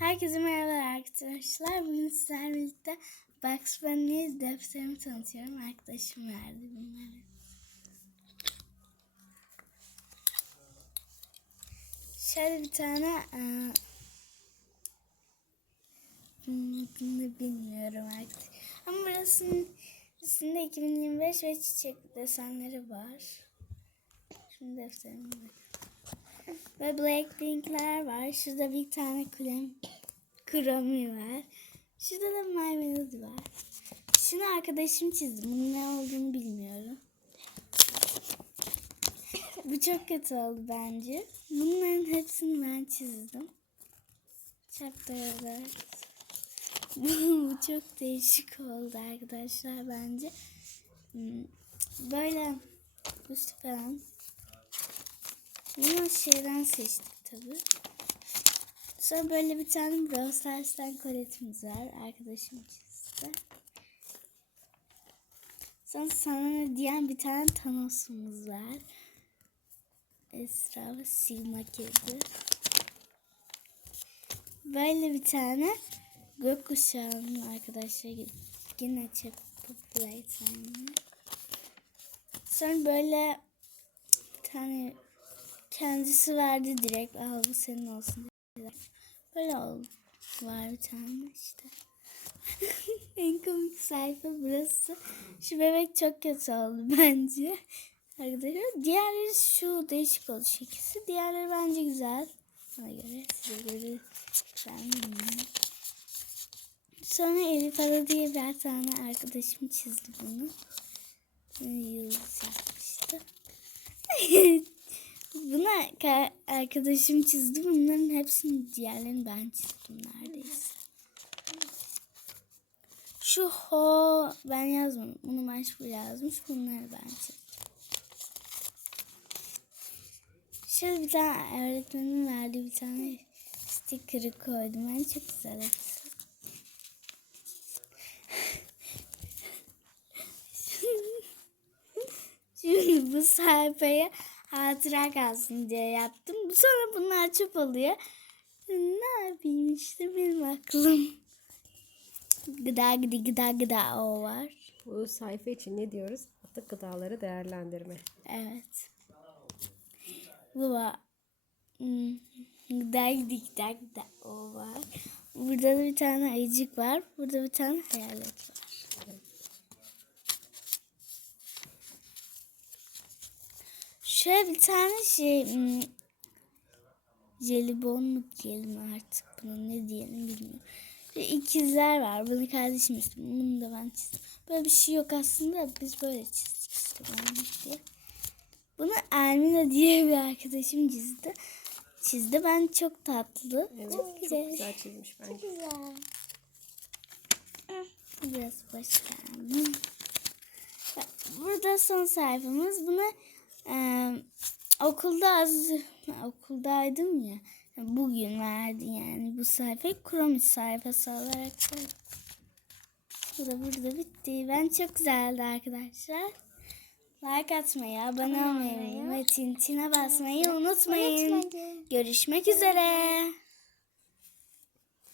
Herkese merhaba arkadaşlar. Bugün sizlerle birlikte Bugs Bunny defterimi tanıtıyorum. Arkadaşım verdi bunları. Şöyle bir tane e, adını bilmiyorum artık. Ama burasının üstünde 2025 ve çiçek desenleri var. Şimdi defterime bakayım. Ve Blackpink'ler var. Şurada bir tane kulem Kuromi var. Şurada da My Melody var. Şunu arkadaşım çizdi. Bunun ne olduğunu bilmiyorum. Bu çok kötü oldu bence. Bunların hepsini ben çizdim. Çaktırıyorlar. Bu çok değişik oldu arkadaşlar bence. Hmm, Böyle üstü falan bunu şeyden seçtik tabi. Sonra böyle bir tane Brawl Stars'tan koletimiz var. Arkadaşım çizdi. Sonra sana ne diyen bir tane Thanos'umuz var. Esra ve Sigma kedi. Böyle bir tane gökkuşağının arkadaşlar yine çok popüler Sonra böyle bir tane kendisi verdi direkt al bu senin olsun dediler. Böyle oldu. Var bir tane işte. en komik sayfa burası. Şu bebek çok kötü oldu bence. Arkadaşlar diğerleri şu değişik oldu şu ikisi. Diğerleri bence güzel. Ona göre size göre ben bilmiyorum. Sonra Elif Ada diye bir tane arkadaşım çizdi bunu. Yıldız yapmıştı. Ka- arkadaşım çizdi. Bunların hepsini diğerlerini ben çizdim neredeyse. Şu ho ben yazmadım. Bunu Maşbur yazmış. Bunları ben çizdim. Şöyle bir tane öğretmenin verdiği bir tane sticker'ı koydum. Ben çok güzel hepsi. Şimdi bu sayfaya hatıra kalsın diye yaptım. Sonra bunlar çöp oluyor. Ne yapayım işte benim aklım. Gıda gıdı gıda gıda o var. Bu sayfa için ne diyoruz? Atık gıdaları değerlendirme. Evet. Bu var. Hmm. Gıda gıdı gıda gıda o var. Burada da bir tane ayıcık var. Burada bir tane hayalet var. Şöyle bir tane şey hmm, jelibon mu diyelim artık bunu ne diyelim bilmiyorum. Ve ikizler var. Bunu kardeşim istedim. Bunu da ben çizdim. Böyle bir şey yok aslında. Biz böyle çizdik işte diye. Bunu Ermina diye bir arkadaşım çizdi. Çizdi. Ben çok tatlı. Evet, çok çok güzel. güzel çizmiş bence. Güzel. Ah, Biraz başka. Burada son sayfamız. Bunu okulda az okuldaydım ya. Bugün verdi yani bu sayfayı Chromie sayfası olarak. Bu da burada bitti. Ben çok güzeldi arkadaşlar. Like atmayı, abone olmayı ve tintine basmayı unutmayın. Görüşmek üzere.